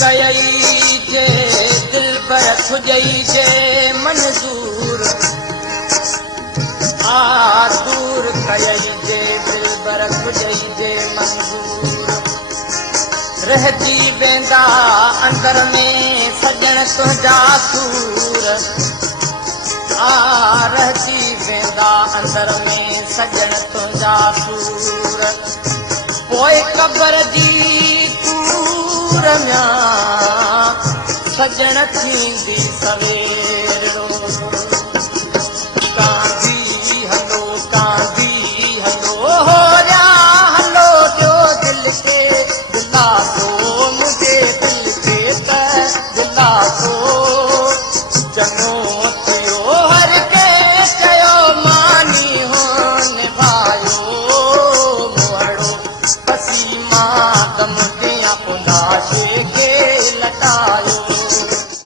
कयई जे दिल पर खुजई जे मंजूर दूर कयई जे दिल पर खुजई जे मंजूर रहजी वेंदा अंदर में सजण तुंहिंजा सूर रहजी वेंदा अंदर में सजण तुंहिंजा सूर पोइ क़बर जी कूर में सजण थींदी सवेर कांदी हलो हो या हलो ॾियो दिल खे दिलासो मुंहिंजे दिल खे त दिलासो चङो थियो हर के चयो मानी हो निभायो मोहड़ो पसीमा दम कयां उलाशे खे लटायो